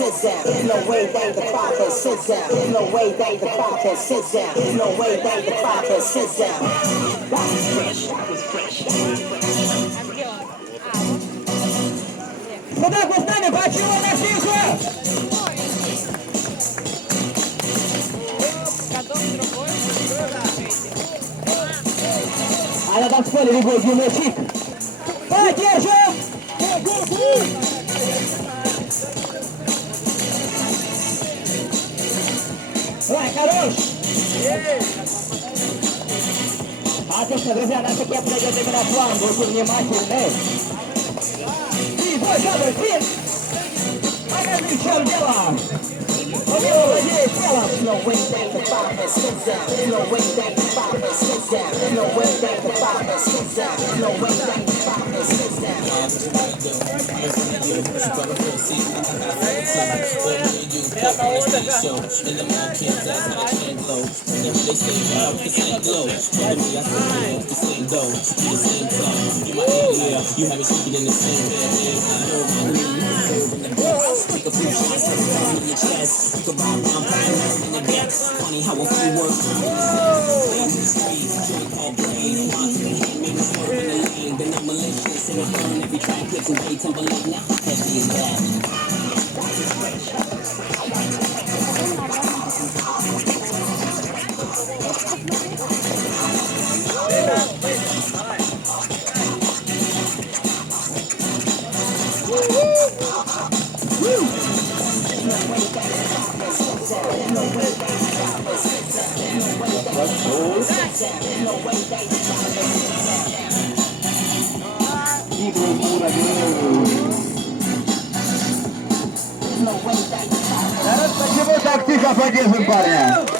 sit down. There's no way they the father sit down. There's no way they the father sit down. There's no way they the father sit down. That was fresh. That was fresh. Куда куда почему на тихо? А на танцполе любой дюймовчик. Поддержим! Давай, хорош! Отлично, друзья, наша кепка идет именно к вам, будьте внимательны. И твой кадр, Крис! Покажи, в чем дело! Умело владеет телом! No way they the father sit down. No way they the father sit down. No way they the father sit down. No way they the father sit down. You have me speaking in the same take a few shots in your chest. You can rock down, put your hand in the back. Funny how a few words come in the street. Drink all brain, walk in the hand, make me swerve in the lane. Then I'm malicious and I burn every track, clips and way tumbling. Now how heavy is that? Народ, почему так тихо поддержим, парня?